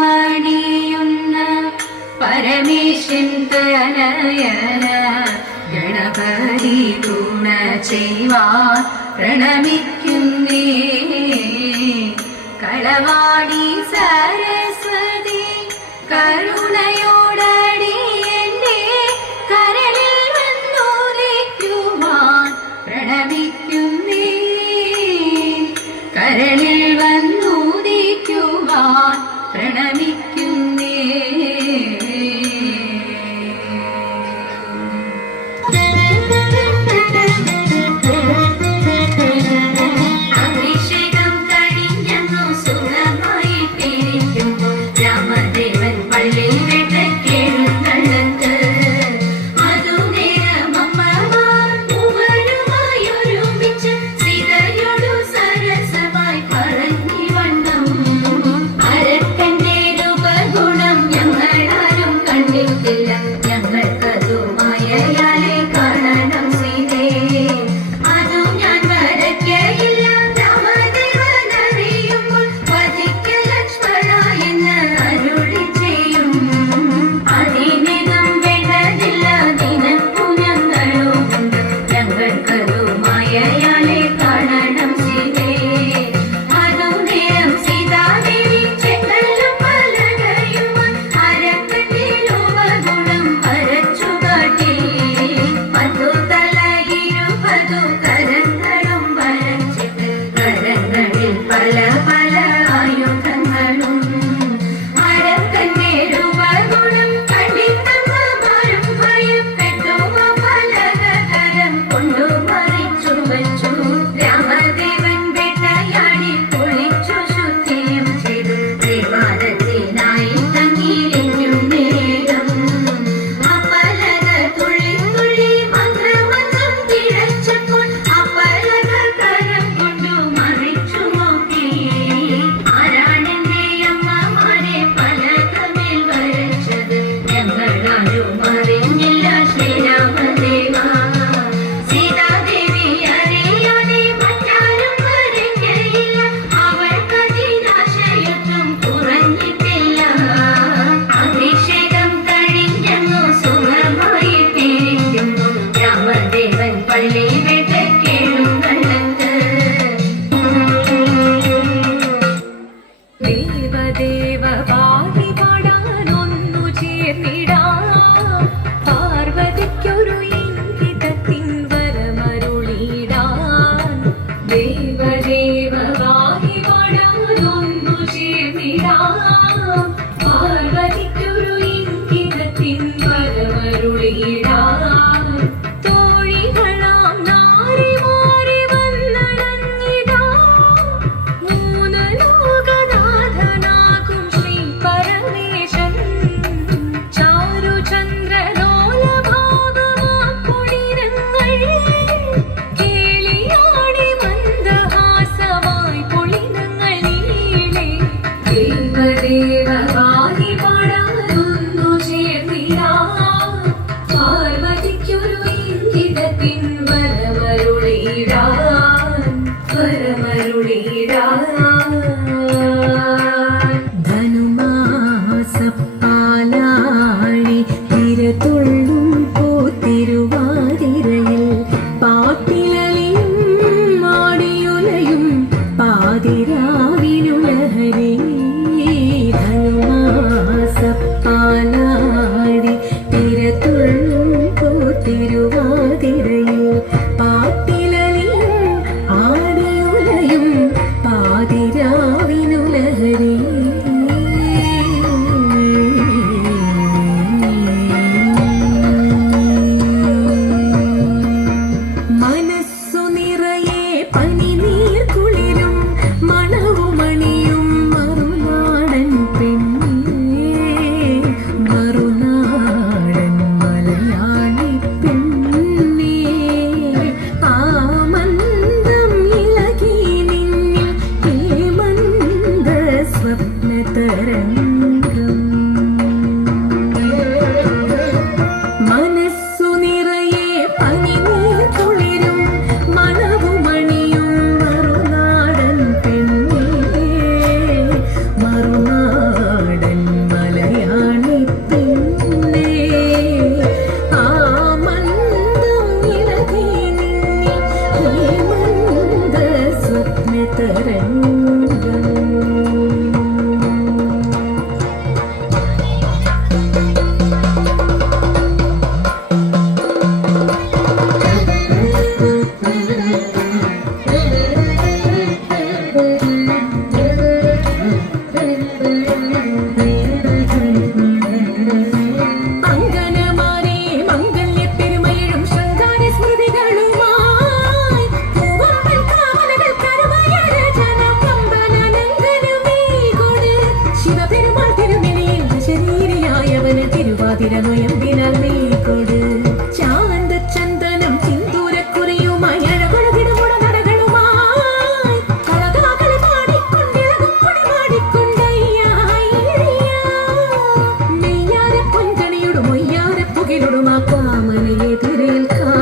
അണിഗണമണിയുന്ന പരമേശൻ തനയന ഗണപതി തുണ ചെയ്യുവാൻ പ്രണമിക്കുന്നേ. കളവാടി സരസ്വതി കരുണയോടടി എന്റെ കരളിൽ വന്നുദിക്കുവാൻ പ്രണമിക്കുന്നേ. കരളിൽ വന്നുദിക്കുവാൻ പ്രണമിക്കുന്നേ. മനസ്സു നിറയെ പനിനീർ കുളിരും മണവുമണിയും പാതിരനൊയമ്പിനാൽ നീ കൊട് ചാന്ത ചന്ദനം സിന്ദൂരക്കുറിയുമായി അഴകൊഴുകിടുമുട നടകളുമായി കളകാകളി പാടിക്കൊണ്ടിളകും പൊടി പാടിക്കൊണ്ടയ്യായി നെയ്യാര പൊൻകണിയുടെ മൊയ്യാര പുകിലൊടുമാ കാമനയെ തിരേൽക്കാം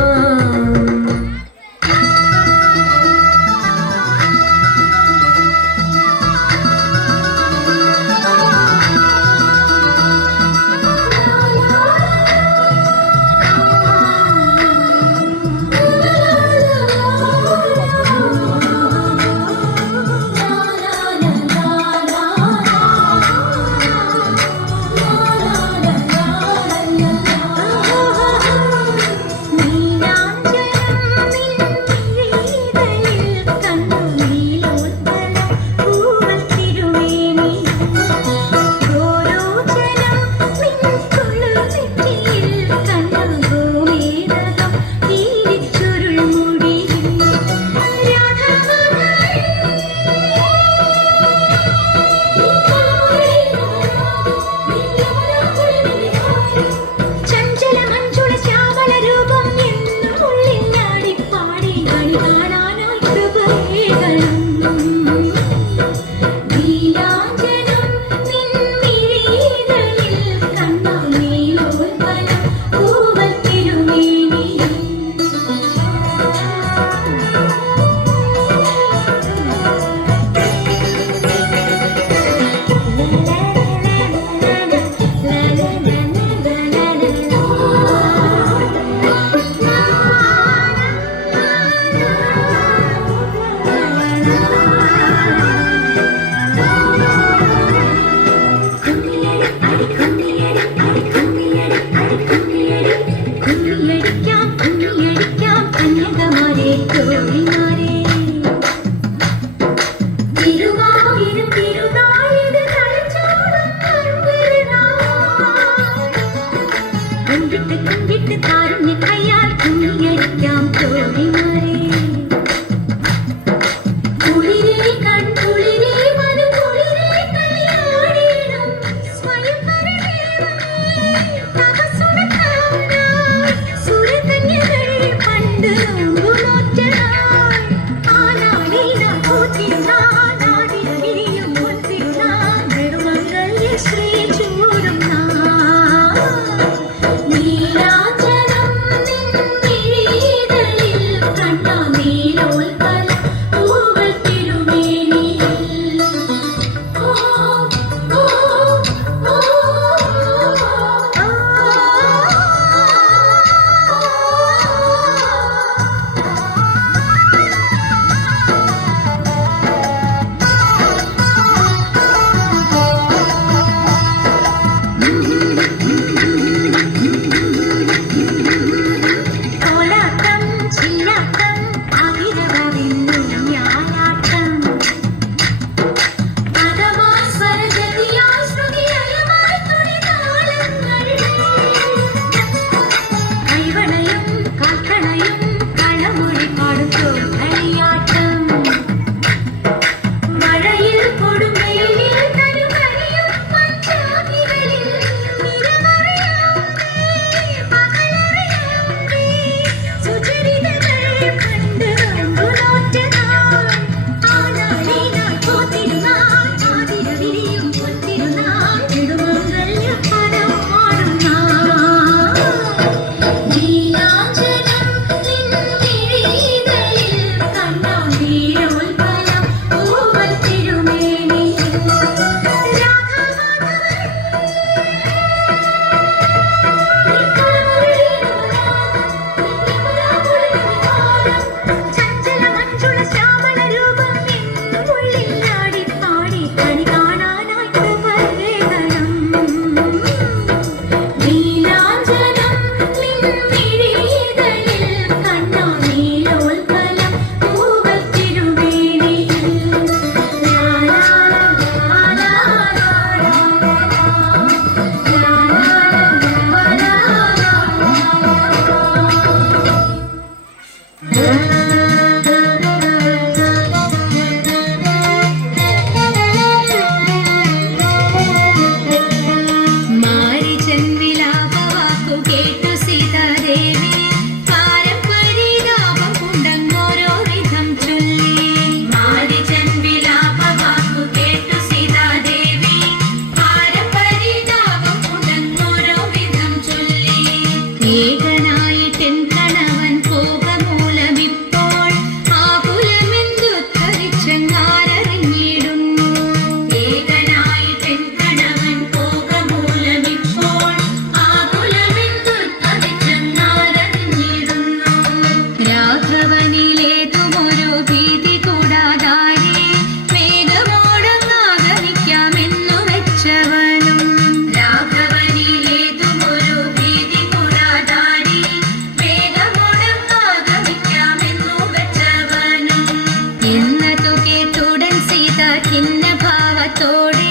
ഭാവത്തോടെ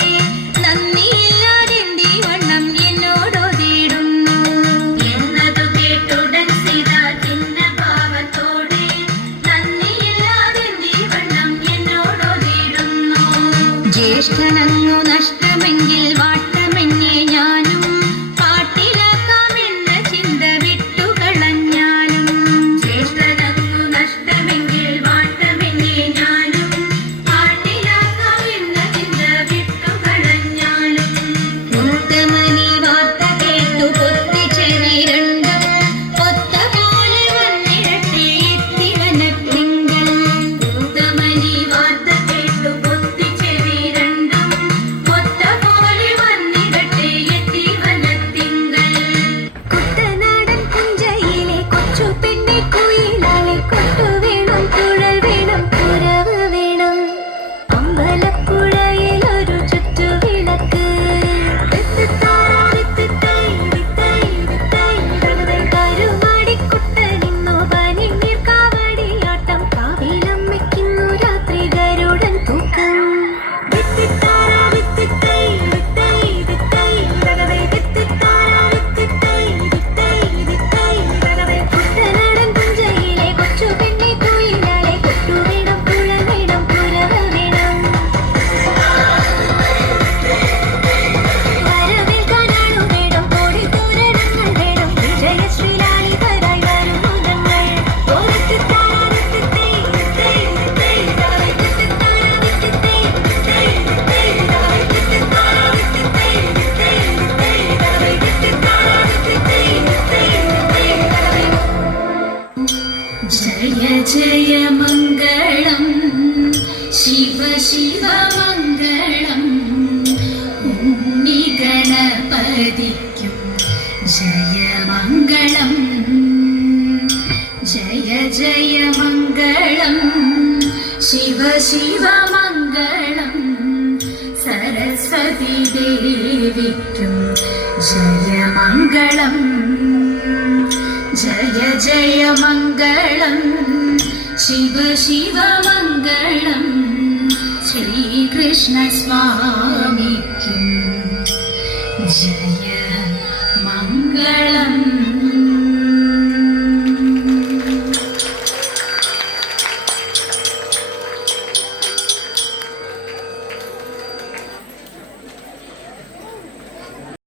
നന്ദിയില്ലാതെന്തി വണ്ണം എന്നോടോതിടുന്നു എന്നതു കേട്ടുടൻ സീത ചിന്ന ഭാവത്തോടെ നന്ദിയില്ലാതെന്തി വണ്ണം എന്നോടോതിടുന്നു ജ്യേഷ്ഠനങ്ങു നഷ്ടമെങ്കിൽ വാട്ടമെന്നെ ഞാനും പാട്ടിലാക്കാമെന്ന ചിന്ത വിട്ടുകളഞ്ഞാലും ജ്യേഷ്ഠനങ്ങു നഷ്ടമെങ്കിൽ വാട്ടമെന്നെ ഞാനും പാട്ടിലാക്കാമെന്ന ചിന്ത വിട്ടുകളഞ്ഞാലും ഉത്തമനി വാർത്ത കേട്ടു പൊത്തിച്ചെവി രണ്ടും ഒത്ത പോലെ വന്നിടട്ടെ എത്തി വനത്തിങ്കൽ ഉത്തമനി വാർത്ത കേട്ടു പൊത്തിച്ചെവി രണ്ടും ഒത്ത പോലെ വന്നിടട്ടെ എത്തി വനത്തിങ്കൽ കുട്ടനാടൻ പുഞ്ചയിലെ കൊച്ചു പെണ്ണെ കുയിലാലെ കൊട്ടു വേണം കുഴൽ വേണം കുരവ് വേണം അമ്പലപ്പുഴയിൽ ഒരു ചുറ്റുവിളക്ക് കരുമാടിക്കുട്ടനിന്നു പനിനീർ കാവടിയാട്ടം കാവിലമ്മയ്ക്കുന്നു രാത്രി ഗരുഡൻ തൂക്കം കുട്ടനാടൻ പുഞ്ചയിലെ കൊച്ചു പെണ്ണെ കുയിലാലെ കൊട്ടു വേണം കുഴൽ വേണം കുരവ് വേണം വരവേൽക്കാനാണു വേണം കോടിത്തോരണങ്ങൾ വേണം വിജയശ്രീലാളിതരായി വരുന്നു ഞങ്ങൾ ജയ ജയ മംഗളം ശിവ ശിവ മംഗളം ഉണ്ണി ഗണപതിക്കും ജയ മംഗളം ജയ ജയ മംഗളം ശിവ ശിവ മംഗളം സരസ്വതി ദേവിക്കും ജയ മംഗളം ജയ ജയ മംഗളം ശിവ ശിവ മംഗളം ശ്രീകൃഷ്ണ സ്വാമിക്കും